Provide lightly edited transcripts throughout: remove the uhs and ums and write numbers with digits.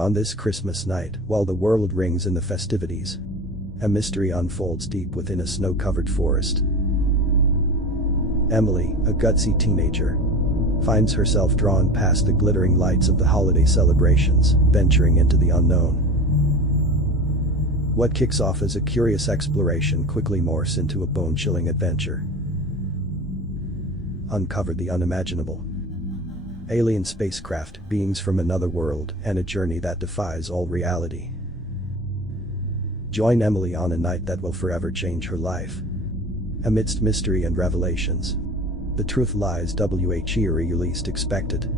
On this Christmas night, while the world rings in the festivities, a mystery unfolds deep within a snow-covered forest. Emily, a gutsy teenager, finds herself drawn past the glittering lights of the holiday celebrations, venturing into the unknown. What kicks off as a curious exploration quickly morphs into a bone-chilling adventure. Uncover the unimaginable. Alien spacecraft, beings from another world, and a journey that defies all reality. Join Emily on a night that will forever change her life. Amidst mystery and revelations, the truth lies where you least expected.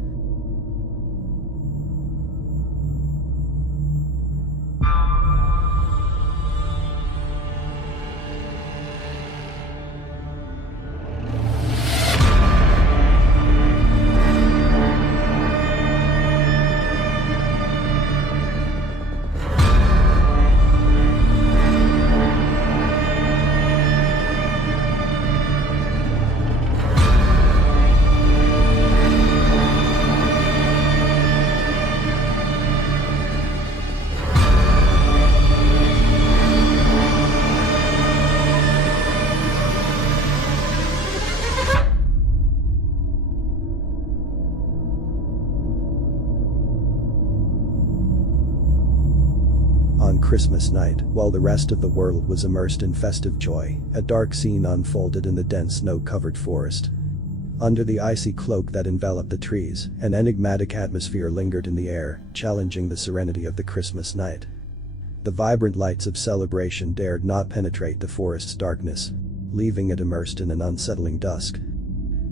On Christmas night, while the rest of the world was immersed in festive joy, a dark scene unfolded in the dense snow-covered forest. Under the icy cloak that enveloped the trees, an enigmatic atmosphere lingered in the air, challenging the serenity of the Christmas night. The vibrant lights of celebration dared not penetrate the forest's darkness, leaving it immersed in an unsettling dusk.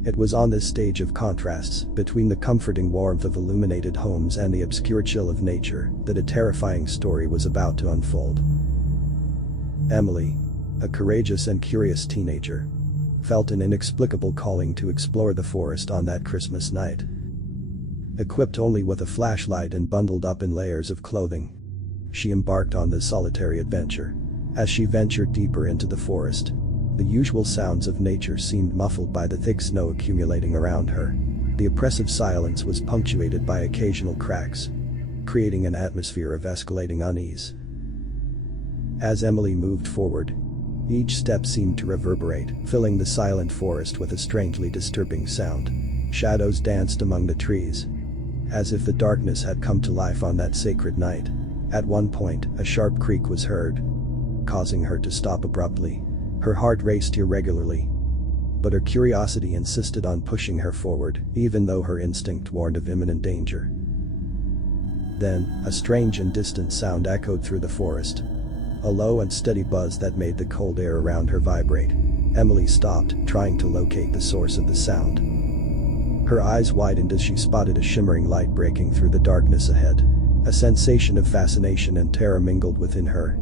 It was on this stage of contrasts, between the comforting warmth of illuminated homes and the obscure chill of nature, that a terrifying story was about to unfold. Emily, a courageous and curious teenager, felt an inexplicable calling to explore the forest on that Christmas night. Equipped only with a flashlight and bundled up in layers of clothing, she embarked on this solitary adventure. As she ventured deeper into the forest, the usual sounds of nature seemed muffled by the thick snow accumulating around her. The oppressive silence was punctuated by occasional cracks, creating an atmosphere of escalating unease. As Emily moved forward, each step seemed to reverberate, filling the silent forest with a strangely disturbing sound. Shadows danced among the trees, as if the darkness had come to life on that sacred night. At one point, a sharp creak was heard, causing her to stop abruptly. Her heart raced irregularly, but her curiosity insisted on pushing her forward, even though her instinct warned of imminent danger. Then, a strange and distant sound echoed through the forest, a low and steady buzz that made the cold air around her vibrate. Emily stopped, trying to locate the source of the sound. Her eyes widened as she spotted a shimmering light breaking through the darkness ahead. A sensation of fascination and terror mingled within her,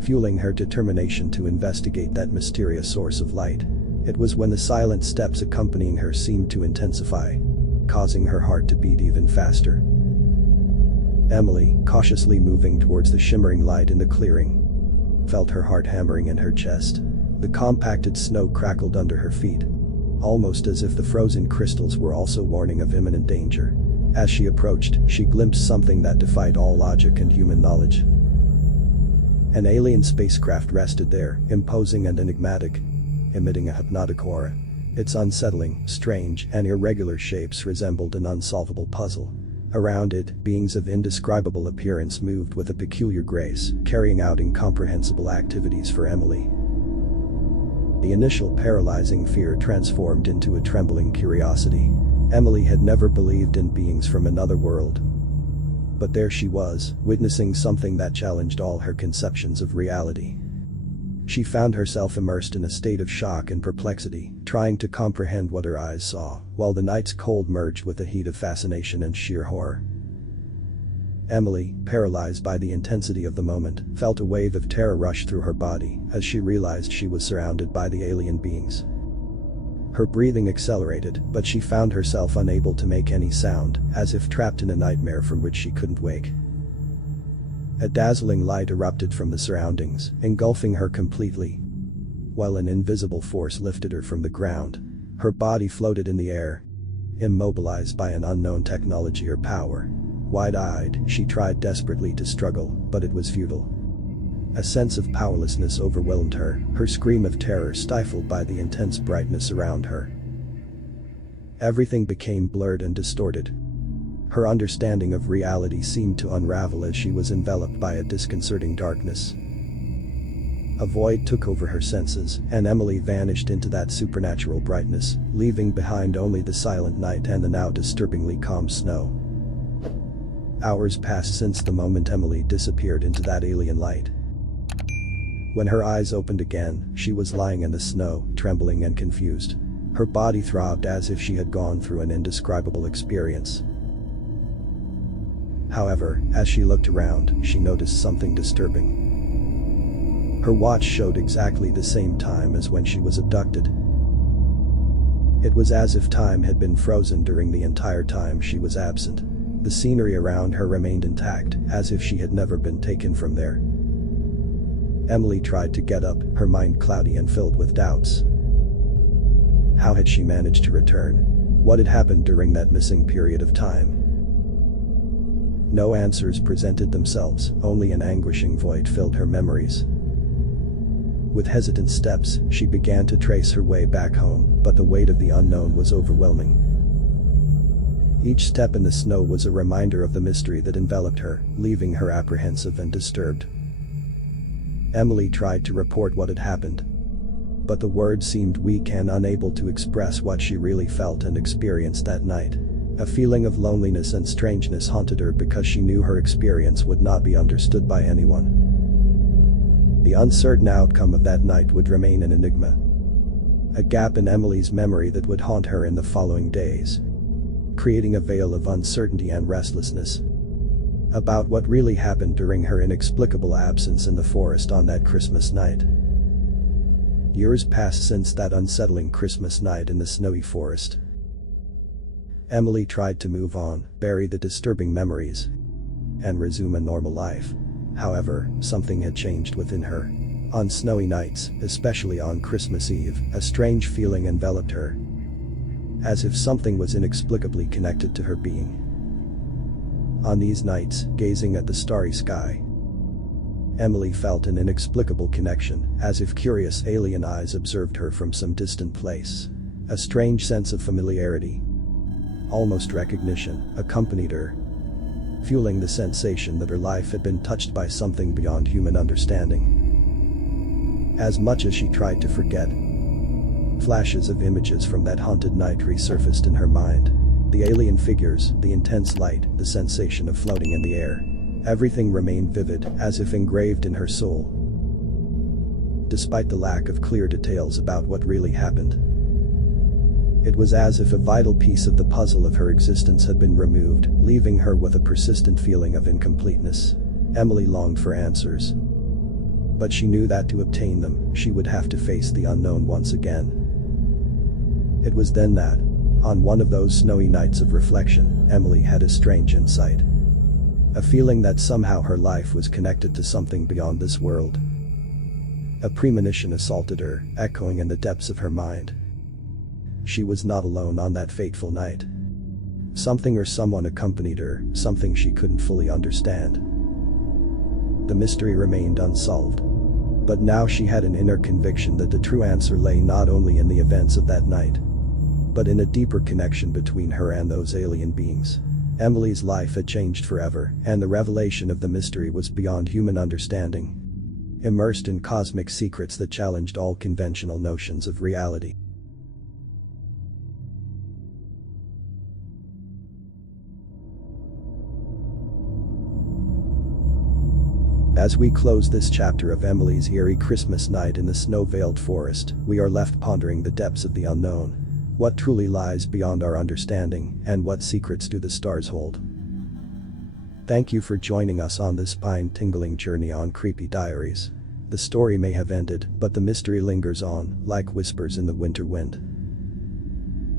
fueling her determination to investigate that mysterious source of light. It was when the silent steps accompanying her seemed to intensify, causing her heart to beat even faster. Emily, cautiously moving towards the shimmering light in the clearing, felt her heart hammering in her chest. The compacted snow crackled under her feet, almost as if the frozen crystals were also warning of imminent danger. As she approached, she glimpsed something that defied all logic and human knowledge. An alien spacecraft rested there, imposing and enigmatic, emitting a hypnotic aura. Its unsettling, strange, and irregular shapes resembled an unsolvable puzzle. Around it, beings of indescribable appearance moved with a peculiar grace, carrying out incomprehensible activities for Emily. The initial paralyzing fear transformed into a trembling curiosity. Emily had never believed in beings from another world, but there she was, witnessing something that challenged all her conceptions of reality. She found herself immersed in a state of shock and perplexity, trying to comprehend what her eyes saw, while the night's cold merged with the heat of fascination and sheer horror. Emily, paralyzed by the intensity of the moment, felt a wave of terror rush through her body as she realized she was surrounded by the alien beings. Her breathing accelerated, but she found herself unable to make any sound, as if trapped in a nightmare from which she couldn't wake. A dazzling light erupted from the surroundings, engulfing her completely, while an invisible force lifted her from the ground. Her body floated in the air, immobilized by an unknown technology or power. Wide-eyed, she tried desperately to struggle, but it was futile. A sense of powerlessness overwhelmed her, her scream of terror stifled by the intense brightness around her. Everything became blurred and distorted. Her understanding of reality seemed to unravel as she was enveloped by a disconcerting darkness. A void took over her senses, and Emily vanished into that supernatural brightness, leaving behind only the silent night and the now disturbingly calm snow. Hours passed since the moment Emily disappeared into that alien light. When her eyes opened again, she was lying in the snow, trembling and confused. Her body throbbed as if she had gone through an indescribable experience. However, as she looked around, she noticed something disturbing. Her watch showed exactly the same time as when she was abducted. It was as if time had been frozen during the entire time she was absent. The scenery around her remained intact, as if she had never been taken from there. Emily tried to get up, her mind cloudy and filled with doubts. How had she managed to return? What had happened during that missing period of time? No answers presented themselves, only an anguishing void filled her memories. With hesitant steps, she began to trace her way back home, but the weight of the unknown was overwhelming. Each step in the snow was a reminder of the mystery that enveloped her, leaving her apprehensive and disturbed. Emily tried to report what had happened. But the words seemed weak and unable to express what she really felt and experienced that night. A feeling of loneliness and strangeness haunted her because she knew her experience would not be understood by anyone. The uncertain outcome of that night would remain an enigma. A gap in Emily's memory that would haunt her in the following days, creating a veil of uncertainty and restlessness about what really happened during her inexplicable absence in the forest on that Christmas night. Years passed since that unsettling Christmas night in the snowy forest. Emily tried to move on, bury the disturbing memories, and resume a normal life. However, something had changed within her. On snowy nights, especially on Christmas Eve, a strange feeling enveloped her, as if something was inexplicably connected to her being. On these nights, gazing at the starry sky, Emily felt an inexplicable connection, as if curious alien eyes observed her from some distant place. A strange sense of familiarity, almost recognition, accompanied her, fueling the sensation that her life had been touched by something beyond human understanding. As much as she tried to forget, flashes of images from that haunted night resurfaced in her mind. The alien figures, the intense light, the sensation of floating in the air. Everything remained vivid, as if engraved in her soul. Despite the lack of clear details about what really happened, it was as if a vital piece of the puzzle of her existence had been removed, leaving her with a persistent feeling of incompleteness. Emily longed for answers, but she knew that to obtain them, she would have to face the unknown once again. It was then that, on one of those snowy nights of reflection, Emily had a strange insight. A feeling that somehow her life was connected to something beyond this world. A premonition assaulted her, echoing in the depths of her mind. She was not alone on that fateful night. Something or someone accompanied her, something she couldn't fully understand. The mystery remained unsolved. But now she had an inner conviction that the true answer lay not only in the events of that night, but in a deeper connection between her and those alien beings. Emily's life had changed forever, and the revelation of the mystery was beyond human understanding, immersed in cosmic secrets that challenged all conventional notions of reality. As we close this chapter of Emily's eerie Christmas night in the snow-veiled forest, we are left pondering the depths of the unknown. What truly lies beyond our understanding, and what secrets do the stars hold? Thank you for joining us on this spine-tingling journey on Creepy Diaries. The story may have ended, but the mystery lingers on, like whispers in the winter wind.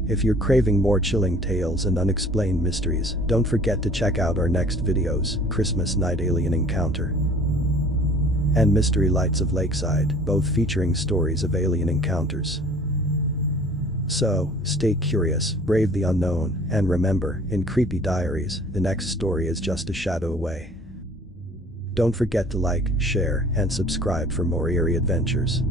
If you're craving more chilling tales and unexplained mysteries, don't forget to check out our next videos, Christmas Night Alien Encounter and Mystery Lights of Lakeside, both featuring stories of alien encounters. So, stay curious, brave the unknown, and remember, in creepy diaries, the next story is just a shadow away. Don't forget to like, share, and subscribe for more eerie adventures.